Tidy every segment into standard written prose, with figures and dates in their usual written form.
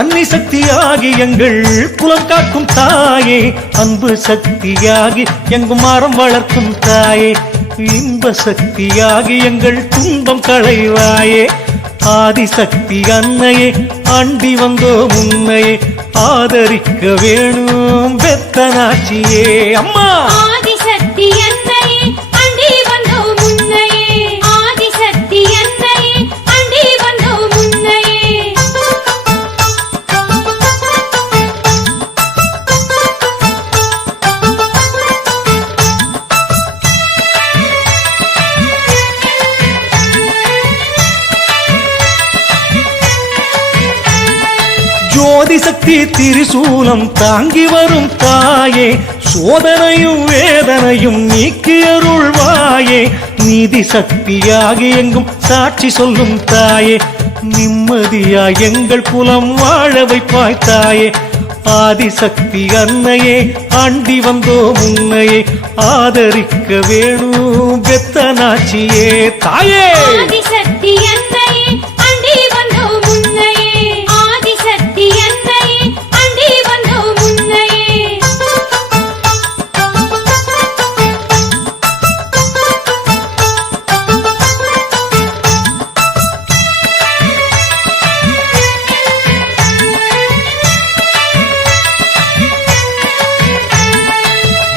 கன்னி சக்தியாகி எங்கள் குலம் காக்கும் தாயே, அன்பு சக்தியாகி எங்கும் மரம் வளர்க்கும் தாயே, இன்ப சக்தியாகி எங்கள் துன்பம் களைவாயே, ஆதிசக்தி அன்னையே அண்டி வந்தோ முன்னையே, ஆதரிக்க வேணும் பெத்தனாச்சியே. அம்மா ஆதிசக்தி அன்னையே அண்டி வந்தோ முன்னையே, ஆதிசக்தி அன்னையே அண்டி வந்தோ முன்னையே. ஜோதி சக்தி திரிசூலம் தாங்கி வரும் தாயே, சோதனையும் வேதனையும் நீக்கி அருள்வாயே, நீதி சக்தியாகி எங்கும் சாட்சி சொல்லும் தாயே, நிம்மதியா எங்கள் குலம் வாழ வைப்பாய் தாயே, ஆதிசக்தி அன்னையே அண்டி வந்தோ முன்னையே, ஆதரிக்க வேணும் பெத்தனாச்சியே. தாயே ஆதிசக்தி அன்னையே அண்டி வந்தோ முன்னையே, ஆதிசக்தி அன்னையே அண்டி வந்தோ முன்னையே.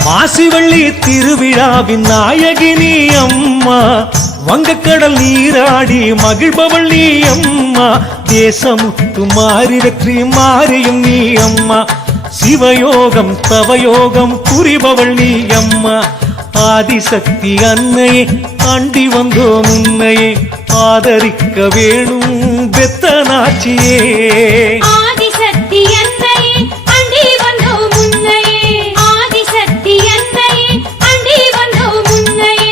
மாசிவள்ளி திருவிழாவின் நாயகினி அம்மா, வங்கக்கடல் நீராடி மகிழ்பவள் நீ அம்மா, தேசமுத்து மாறி வெற்றி மாறியும் நீ அம்மா, சிவயோகம் தவயோகம் புரிபவள் நீ அம்மா, ஆதிசக்தி அன்னையே அண்டி வந்தோ முன்னையே, ஆதரிக்க வேணும் பெத்தனாச்சியே. ஆதிசக்தி அன்னையே அண்டி வந்தோ முன்னையே, ஆதிசக்தி அன்னையே அண்டி வந்தோ முன்னையே.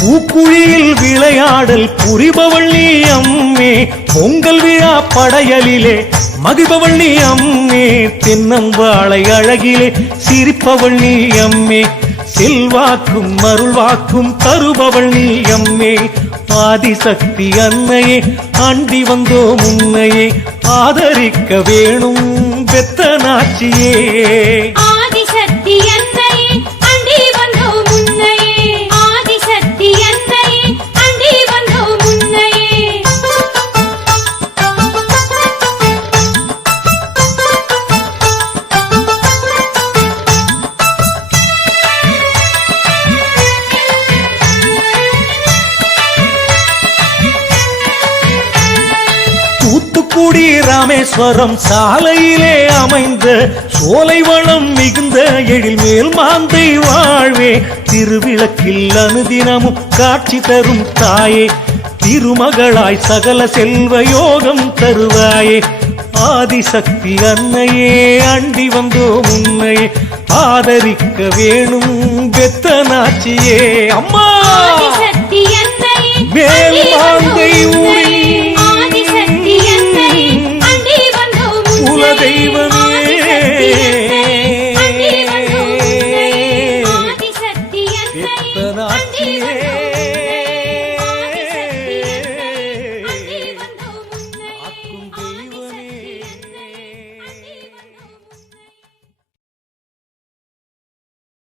பூக்குழியில் விளையாடல் புரிபவள் நீ அம்மே, பொங்கல் விழா படையலிலே மகிழ்பவள் நீ அம்மே, தென்னம்பாளை அழகிலே சிரிப்பவள் நீ அம்மே, செல்வாக்கும் அருள்வாக்கும் தருபவள் நீ அம்மே, ஆதிசக்தி அன்னையே அண்டி வந்தோ முன்னையே, ஆதரிக்க வேணும் பெத்தனாச்சியே. ஆதிசக்தி அன்னையே அண்டி வந்தோ முன்னையே, ஆதிசக்தி அன்னையே அண்டி வந்தோ முன்னையே. தூத்துக்குடி ராமேஸ்வரம் சாலையிலே அமைந்த சோலைவளம் மிகுந்த எழில் மேல் மாந்தை வாழ்வே, திருவிளக்கில் அனுதினமும் காட்சி தரும் தாயே, திருமகளாய் சகல செல்வ யோகம் தருவாயே, ஆதிசக்தி அன்னையே அண்டி வந்தோ முன்னையே, ஆதரிக்க வேணும் பெத்தனாச்சியே. அம்மா ஆதிசக்தி அன்னையே மேல் மாந்தை ஊரில் ஆதிசக்தி அன்னையே அண்டி வந்தோ குலதெய்வ